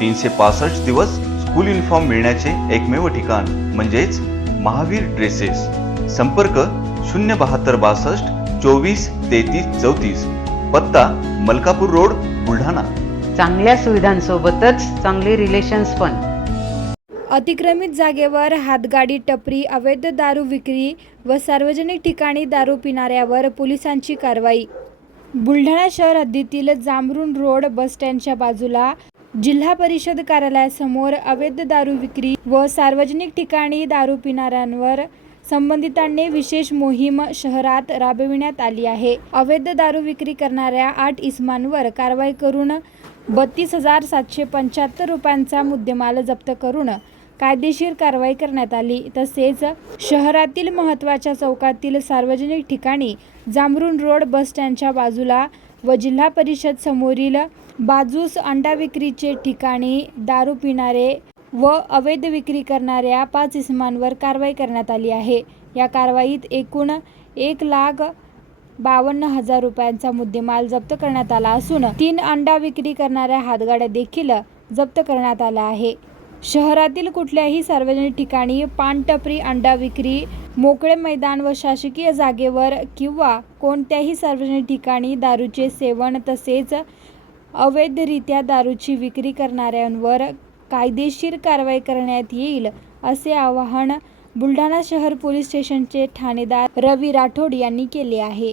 तीनशे पासष्ट दिवस स्कूल युनिफॉर्म मिळण्याचे एकमेव ठिकाण म्हणजेच महावीर ड्रेसेस संपर्क शून्य बहात्तर बासष्ट चोवीस तेहतीस चौतीस. पत्ता मलकापूर रोड बुलढाणा. चांगल्या सुविधांसोबतच चांगले रिलेशन्स पण. अतिक्रमित जागेवर हातगाडी टपरी अवैध दारू विक्री व सार्वजनिक ठिकाणी दारू पिणाऱ्यावर पोलिसांची कारवाई. बुलढाणा शहर हद्दीतील जामरुण रोड बसस्टँडच्या बाजूला जिल्हा परिषद कार्यालयासमोर अवैध दारू विक्री व सार्वजनिक ठिकाणी दारू पिणाऱ्यांवर संबंधितांनी विशेष मोहीम शहरात राबविण्यात आली आहे. अवैध दारू विक्री करणाऱ्या आठ इसमांवर कारवाई करून बत्तीस हजार सातशे पंच्याहत्तर रुपयांचा मुद्देमाल जप्त करून कायदेशीर कारवाई करण्यात आली. तसेच शहरातील महत्त्वाच्या चौकातील सार्वजनिक ठिकाणी जामरुण रोड बस स्टँडच्या बाजूला व जिल्हा परिषद समोरील बाजूस अंडा विक्रीचे ठिकाणी दारू पिणारे व अवैध विक्री करणाऱ्या पाच इसमांवर कारवाई करण्यात आली आहे. या कारवाईत एकूण एक लाख बावन्न हजार रुपयांचा मुद्देमाल जप्त करण्यात आला असून तीन अंडा विक्री करणाऱ्या हातगाड्या देखील जप्त करण्यात आल्या आहे. शहरातील कुठल्याही सार्वजनिक ठिकाणी पानटपरी अंडा विक्री मोकळे मैदान व शासकीय जागेवर किंवा कोणत्याही सार्वजनिक ठिकाणी दारूचे सेवन तसेच अवैधरित्या दारूची विक्री करणाऱ्यांवर कायदेशीर कारवाई करण्यात येईल असे आवाहन बुलढाणा शहर पोलीस स्टेशनचे ठाणेदार रवी राठोड यांनी केले आहे.